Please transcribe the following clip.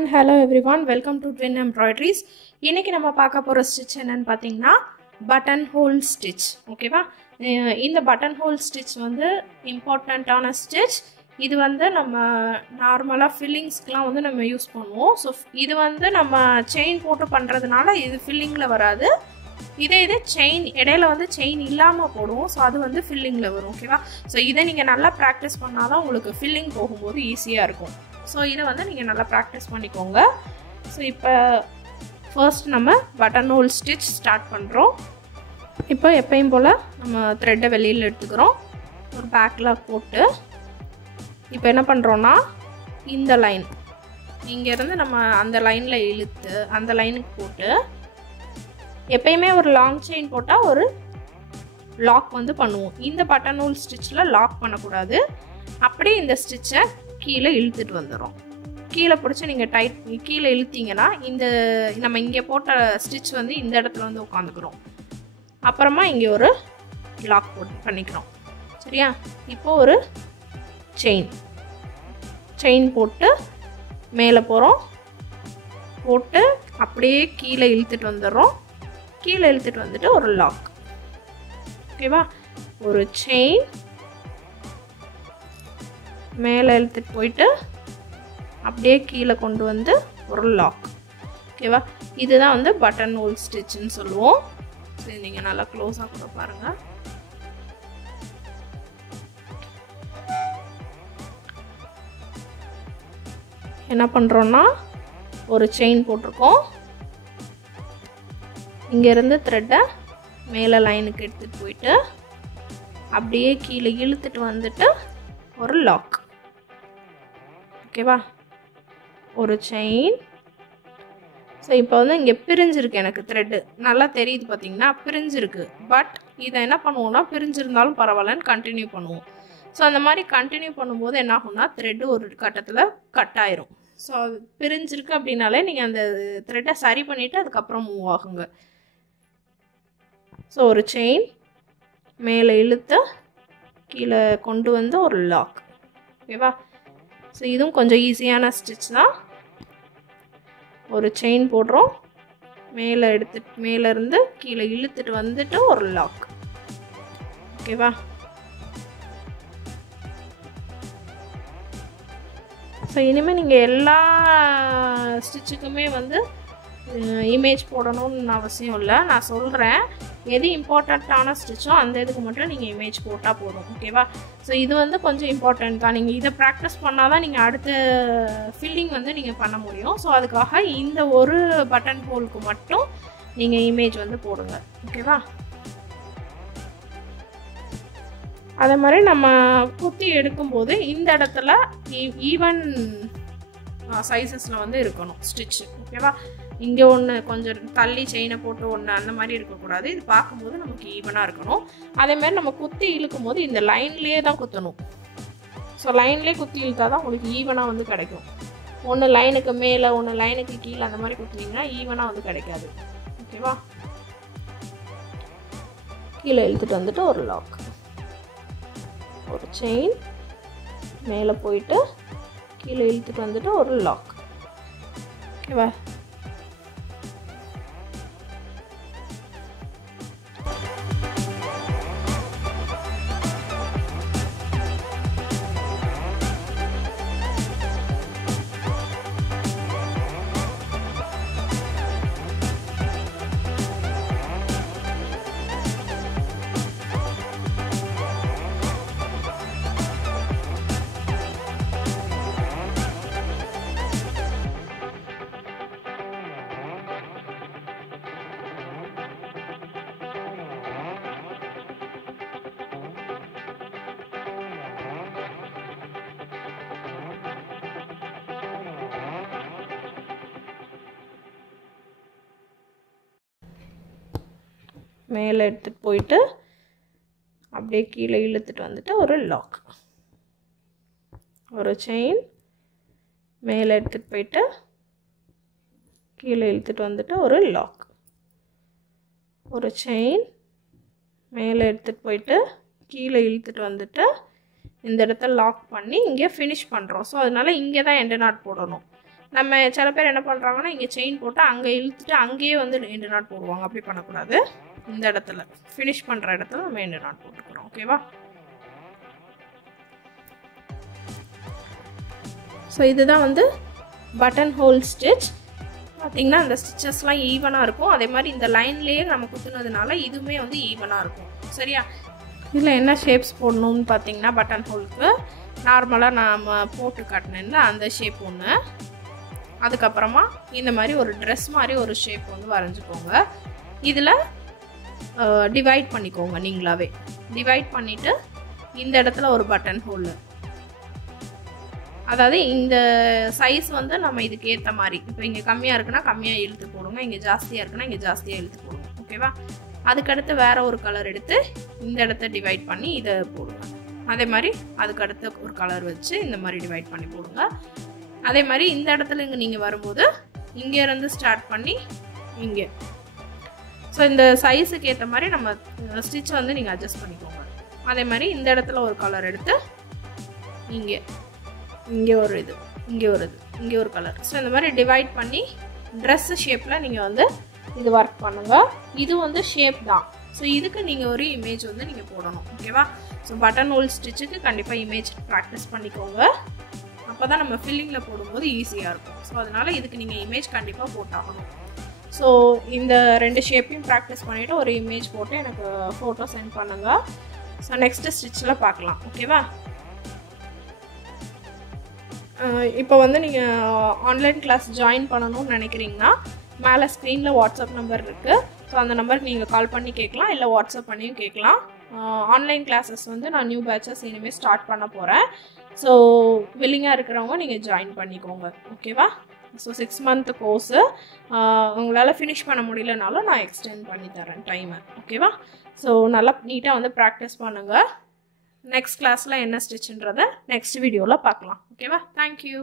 Hi and hello everyone, welcome to Twin Embroideries. இன்னைக்கு நம்ம பார்க்க போற ஸ்டிட்ச் என்னன்னு பாத்தீங்கன்னா பட்டன் ஹோல் ஸ்டிட்ச். ஓகேவா? இந்த பட்டன் ஹோல் ஸ்டிட்ச் வந்து இம்பார்ட்டன்ட்டான ஸ்டிட்ச். இது வந்து நம்ம நார்மலா ஃபில்லிங்ஸ்க்குலாம் வந்து நம்ம யூஸ் பண்ணுவோம். ஸோ இது வந்து நம்ம செயின் போட்டு பண்றதுனால இது ஃபில்லிங்ல வராது. இதே செயின் இடையில வந்து செயின் இல்லாமல் போடுவோம். ஸோ அது வந்து ஃபில்லிங்கில் வரும். ஓகேவா? ஸோ இதை நீங்கள் நல்லா ப்ராக்டிஸ் பண்ணாதான் உங்களுக்கு ஃபில்லிங் போகும்போது ஈஸியாக இருக்கும். ஸோ இதை வந்து நீங்கள் நல்லா ப்ராக்டிஸ் பண்ணிக்கோங்க. ஸோ இப்போ ஃபர்ஸ்ட் நம்ம பட்டன் ஹோல் ஸ்டிச் ஸ்டார்ட் பண்ணுறோம். இப்போ எப்பயும் போல் நம்ம த்ரெட்டை வெளியில் எடுத்துக்கிறோம். ஒரு பேக்கில் போட்டு இப்போ என்ன பண்ணுறோன்னா இந்த லைன் இங்கேருந்து நம்ம அந்த லைனில் இழுத்து அந்த லைனுக்கு போட்டு எப்பயுமே ஒரு லாங் செயின் போட்டால் ஒரு லாக் வந்து பண்ணுவோம். இந்த பட்டன் ஹோல் ஸ்டிச்சில் லாக் பண்ணக்கூடாது. அப்படியே இந்த ஸ்டிச்சை கீழே இழுத்துட்டு வந்துடும். கீழே பிடிச்சி நீங்கள் கீழே இழுத்தீங்கன்னா இந்த நம்ம இங்கே போட்ட ஸ்டிச் வந்து இந்த இடத்துல வந்து உட்காந்துக்கிறோம். அப்புறமா இங்கே ஒரு லாக் பண்ணிக்கிறோம். சரியா? இப்போ ஒரு செயின் போட்டு மேலே போகிறோம். போட்டு அப்படியே கீழே இழுத்துட்டு வந்துடுறோம். கீழே இழுத்துட்டு வந்துட்டு ஒரு லாக். ஓகேவா? ஒரு செயின் மேலே இழுத்துட்டு போயிட்டு அப்படியே கீழே கொண்டு வந்து ஒரு லாக். ஓகேவா? இதுதான் வந்து பட்டன் ஹோல் ஸ்டிச்னு சொல்லுவோம். சரி, நீங்கள் நல்லா க்ளோஸாக கூட பாருங்கள். என்ன பண்ணுறோன்னா ஒரு செயின் போட்டிருக்கோம். இங்கேருந்து த்ரெட்டை மேலே லைனுக்கு எடுத்துகிட்டு போயிட்டு அப்படியே கீழே இழுத்துட்டு வந்துட்டு ஒரு லாக். ஓகேவா? ஒரு செயின். ஸோ இப்போ வந்து இங்கே பிரிஞ்சிருக்கு. எனக்கு த்ரெட்டு நல்லா தெரியுது பார்த்தீங்கன்னா, பிரிஞ்சிருக்கு. பட் இதை என்ன பண்ணுவோம்னா பிரிஞ்சிருந்தாலும் பரவாயில்லன்னு கண்டினியூ பண்ணுவோம். ஸோ அந்த மாதிரி கண்டினியூ பண்ணும்போது என்ன ஆகும்னா த்ரெட்டு ஒரு கட்டத்தில் கட் ஆயிரும். ஸோ அது பிரிஞ்சிருக்கு அப்படின்னாலே நீங்கள் அந்த த்ரெட்டை சரி பண்ணிவிட்டு அதுக்கப்புறம் மூவ் ஆகுங்க. ஸோ ஒரு செயின் மேலே இழுத்து கீழே கொண்டு வந்து ஒரு லாக். ஓகேவா? ஸோ இதுவும் கொஞ்சம் ஈஸியான ஸ்டிச் தான். ஒரு செயின் போடுறோம். மேலேருந்து கீழே இழுத்துட்டு வந்துட்டு ஒரு லாக். ஓகேவா? ஸோ இனிமேல் நீங்கள் எல்லா ஸ்டிச்சுக்குமே வந்து இமேஜ் போடணும்னு அவசியம் இல்லை. நான் சொல்கிறேன், எது இம்பார்ட்டண்ட்டான ஸ்டிச்சோ அந்த இதுக்கு மட்டும் நீங்கள் இமேஜ் போட்டால் போதும். ஓகேவா? ஸோ இது வந்து கொஞ்சம் இம்பார்ட்டண்ட் தான். நீங்கள் இதை ப்ராக்டிஸ் பண்ணால் தான் நீங்கள் அடுத்த ஃபில்லிங் வந்து நீங்கள் பண்ண முடியும். ஸோ அதுக்காக இந்த ஒரு பட்டன் ஹோலுக்கு மட்டும் நீங்கள் இமேஜ் வந்து போடுங்க. ஓகேவா? அதே மாதிரி நம்ம குத்தி எடுக்கும்போது இந்த இடத்துல ஈவன் சைஸஸில் வந்து இருக்கணும் ஸ்டிச்சு. ஓகேவா? இங்கே ஒன்று கொஞ்சம் தள்ளி செயினை போட்டு ஒன்று அந்த மாதிரி இருக்கக்கூடாது. இது பார்க்கும்போது நமக்கு ஈவனாக இருக்கணும். அதேமாதிரி நம்ம குத்தி இழுக்கும் போது இந்த லைன்லேயே தான் குத்தணும். ஸோ லைன்லேயே குத்தி இழுத்தா தான் உங்களுக்கு ஈவனாக வந்து கிடைக்கும். ஒன்று லைனுக்கு மேலே ஒன்று லைனுக்கு கீழே அந்த மாதிரி குத்துனீங்கன்னா ஈவனாக வந்து கிடைக்காது. ஓகேவா? கீழே இழுத்துட்டு வந்துட்டு ஒரு லாக். ஒரு செயின் மேலே போயிட்டு கீழே இழுத்துட்டு வந்துட்டு ஒரு லாக். ஓகேவா? மேலே எடுத்துகிட்டு போயிட்டு அப்படியே கீழே இழுத்துட்டு வந்துட்டு ஒரு லாக். ஒரு செயின் மேலே எடுத்துகிட்டு போயிட்டு கீழே இழுத்துட்டு வந்துட்டு ஒரு லாக். ஒரு செயின் மேலே எடுத்துகிட்டு போயிட்டு கீழே இழுத்துட்டு வந்துட்டு இந்த இடத்த லாக் பண்ணி இங்கே ஃபினிஷ் பண்ணுறோம். ஸோ அதனால் இங்கே தான் எண்ட் நாட் போடணும். நம்ம சில பேர் என்ன பண்ணுறாங்கன்னா இங்கே செயின் போட்டு அங்கே இழுத்துட்டு அங்கேயே வந்து எண்டு நாட் போடுவாங்க. அப்படி பண்ணக்கூடாது. இந்த இடத்துல ஃபினிஷ் பண்ணுற இடத்துல நம்ம எண்டு நாட் போட்டுக்கிறோம். ஓகேவா? ஸோ இதுதான் வந்து பட்டன் ஹோல் ஸ்டிச். பார்த்திங்கன்னா அந்த ஸ்டிச்சஸ்லாம் ஈவனாக இருக்கும். அதே மாதிரி இந்த லைன்லேயே நம்ம குத்துனதுனால இதுவுமே வந்து ஈவனாக இருக்கும். சரியா? இதில் என்ன ஷேப்ஸ் போடணும்னு பார்த்தீங்கன்னா பட்டன் ஹோலுக்கு நார்மலாக நாம் போட்டு காட்டினேன்ல அந்த ஷேப் ஒன்று. அதுக்கப்புறமா இந்த மாதிரி ஒரு ட்ரெஸ் மாதிரி ஒரு ஷேப் வந்து வரைஞ்சிக்கோங்க. இதில் டிவைட் பண்ணிக்கோங்க. நீங்களாவே டிவைட் பண்ணிவிட்டு இந்த இடத்துல ஒரு பட்டன் ஹோல், அதாவது இந்த சைஸ் வந்து நம்ம இதுக்கு ஏற்ற மாதிரி, இப்போ இங்கே கம்மியாக இருக்குன்னா கம்மியாக இழுத்து போடுங்க, இங்கே ஜாஸ்தியாக இருக்குன்னா இங்கே ஜாஸ்தியாக இழுத்து போடுங்க. ஓகேவா? அதுக்கடுத்து வேறு ஒரு கலர் எடுத்து இந்த இடத்த டிவைட் பண்ணி இதை போடுங்க. அதே மாதிரி அதுக்கடுத்து ஒரு கலர் வச்சு இந்த மாதிரி டிவைட் பண்ணி போடுங்க. அதே மாதிரி இந்த இடத்துல இங்கே நீங்கள் வரும்போது இங்கேருந்து ஸ்டார்ட் பண்ணி இங்கே, ஸோ இந்த சைஸுக்கு ஏற்ற மாதிரி நம்ம ஸ்டிச் வந்து நீங்கள் அட்ஜஸ்ட் பண்ணிக்கோங்க. அதே மாதிரி இந்த இடத்துல ஒரு கலர் எடுத்து இங்கே ஒரு இது, இங்கே ஒரு கலர், ஸோ இந்த மாதிரி டிவைட் பண்ணி ட்ரெஸ்ஸு ஷேப்பில் நீங்கள் வந்து இது ஒர்க் பண்ணுங்கள். இது வந்து ஷேப் தான். ஸோ இதுக்கு நீங்கள் ஒரு இமேஜ் வந்து நீங்கள் போடணும். ஓகேவா? ஸோ பட்டன் ஹோல் ஸ்டிச்சுக்கு கண்டிப்பாக இமேஜ் ப்ராக்டிஸ் பண்ணிக்கோங்க. அப்போ தான் நம்ம ஃபில்லிங்கில் போடும்போது ஈஸியாக இருக்கும். ஸோ அதனால் இதுக்கு நீங்கள் இமேஜ் கண்டிப்பாக போட்டாகணும். ஸோ இந்த 2 ஷேப்பையும் ப்ராக்டிஸ் பண்ணிவிட்டு ஒரு இமேஜ் போட்டு எனக்கு ஃபோட்டோ சென்ட் பண்ணுங்கள். ஸோ நெக்ஸ்ட்டு ஸ்டிச்சில் பார்க்கலாம். ஓகேவா? இப்போ வந்து நீங்கள் ஆன்லைன் கிளாஸ் ஜாயின் பண்ணணும்னு நினைக்கிறீங்கன்னா மேலே ஸ்க்ரீனில் வாட்ஸ்அப் நம்பர் இருக்குது. ஸோ அந்த நம்பருக்கு நீங்கள் கால் பண்ணி கேட்கலாம், இல்லை வாட்ஸ்அப் பண்ணியும் கேட்கலாம். ஆன்லைன் கிளாஸஸ் வந்து நான் நியூ பேட்சஸ் இனிமேல் ஸ்டார்ட் பண்ண போகிறேன். ஸோ வில்லிங்காக இருக்கிறவங்க நீங்கள் ஜாயின் பண்ணிக்கோங்க. ஓகேவா? ஸோ 6 மந்த் கோர்ஸு உங்களால் ஃபினிஷ் பண்ண முடியலனாலும் நான் எக்ஸ்டெண்ட் பண்ணி தரேன் டைமை. ஓகேவா? ஸோ நல்லா நீட்டாக வந்து ப்ராக்டிஸ் பண்ணுங்கள். நெக்ஸ்ட் கிளாஸில் என்ன ஸ்டிச்சுன்றதை நெக்ஸ்ட் வீடியோவில் பார்க்கலாம். ஓகேவா? தேங்க்யூ.